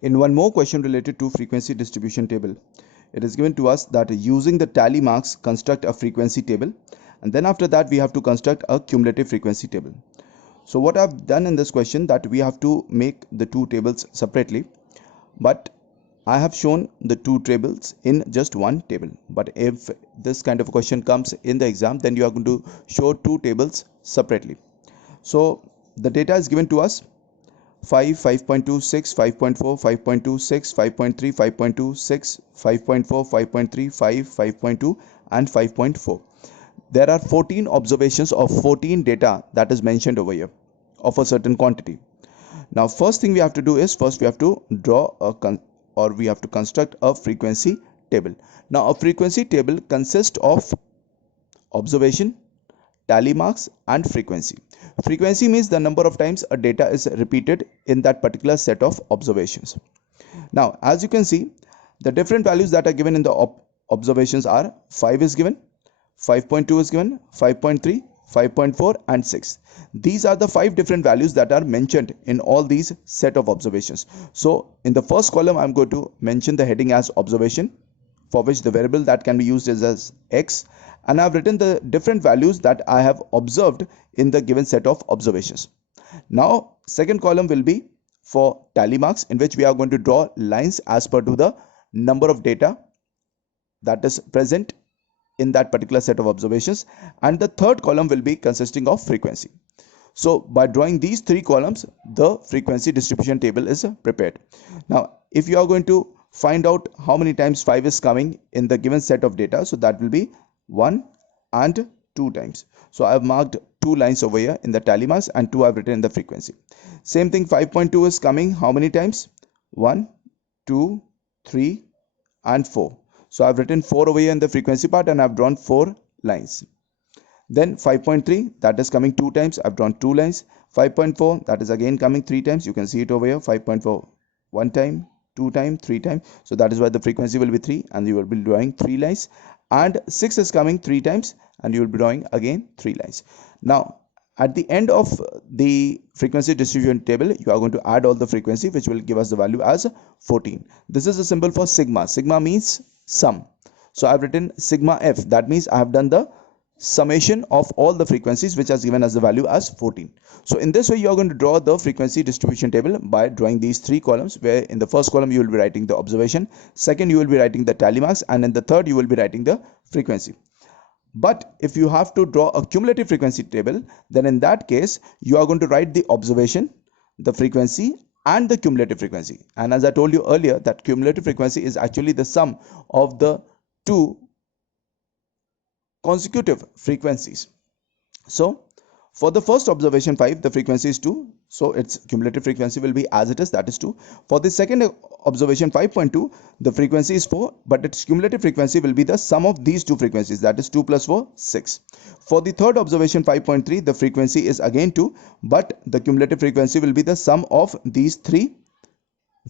In one more question related to frequency distribution table, it is given to us that using the tally marks construct a frequency table, and then after that we have to construct a cumulative frequency table. So what I've done in this question, that we have to make the two tables separately, but I have shown the two tables in just one table. But if this kind of a question comes in the exam, then you are going to show two tables separately. So the data is given to us: 5, 5.26, 5.4, 5.26, 5.3, 5.26, 5.4, 5.3, 5, 5.2 and 5.4. There are 14 observations of 14 data that is mentioned over here of a certain quantity. Now first thing we have to do is, first we have to draw we have to construct a frequency table. Now a frequency table consists of observation, tally marks and frequency. Frequency means the number of times a data is repeated in that particular set of observations. Now as you can see, the different values that are given in the observations are: 5 is given, 5.2 is given, 5.3, 5.4 and 6. These are the 5 different values that are mentioned in all these set of observations. So in the first column I'm going to mention the heading as observation, for which the variable that can be used is as x, and I've written the different values that I have observed in the given set of observations. Now second column will be for tally marks, in which we are going to draw lines as per to the number of data that is present in that particular set of observations, and the third column will be consisting of frequency. So by drawing these three columns, the frequency distribution table is prepared. Now if you are going to find out how many times 5 is coming in the given set of data, so that will be 1 and 2 times. So I have marked 2 lines over here in the tally marks and 2 I have written in the frequency. Same thing, 5.2 is coming how many times? 1, 2, 3 and 4. So I've written 4 over here in the frequency part and I've drawn 4 lines. Then 5.3, that is coming 2 times, I've drawn 2 lines. 5.4, that is again coming 3 times, you can see it over here. 5.4, 1 time, 2 time, 3 time, so that is why the frequency will be 3 and you will be drawing 3 lines. And 6 is coming 3 times and you will be drawing again 3 lines. Now at the end of the frequency distribution table, you are going to add all the frequency, which will give us the value as 14. This is a symbol for sigma. Sigma means sum. So I've written sigma f, that means I have done the summation of all the frequencies, which has given us the value as 14. So in this way you are going to draw the frequency distribution table by drawing these 3 columns, where in the first column you will be writing the observation, second you will be writing the tally marks, and in the third you will be writing the frequency. But if you have to draw a cumulative frequency table, then in that case you are going to write the observation, the frequency and the cumulative frequency. And as I told you earlier, that cumulative frequency is actually the sum of the two consecutive frequencies. So for the first observation 5, the frequency is 2, so its cumulative frequency will be as it is, that is 2. For the second observation 5.2, the frequency is 4, but its cumulative frequency will be the sum of these two frequencies, that is 2 plus 4, 6. For the third observation 5.3, the frequency is again 2, but the cumulative frequency will be the sum of these three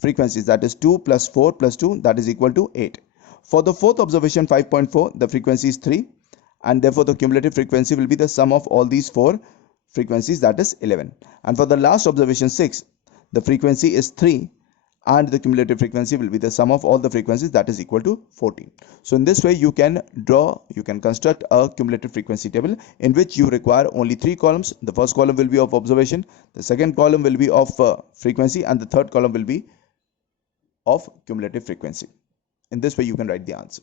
frequencies, that is 2 plus 4 plus 2, that is equal to 8. For the fourth observation 5.4, the frequency is 3, and therefore the cumulative frequency will be the sum of all these 4 frequencies, that is 11. And for the last observation 6, the frequency is 3 and the cumulative frequency will be the sum of all the frequencies, that is equal to 14. So in this way you can construct a cumulative frequency table in which you require only 3 columns. The first column will be of observation, the second column will be of frequency, and the third column will be of cumulative frequency. In this way you can write the answer.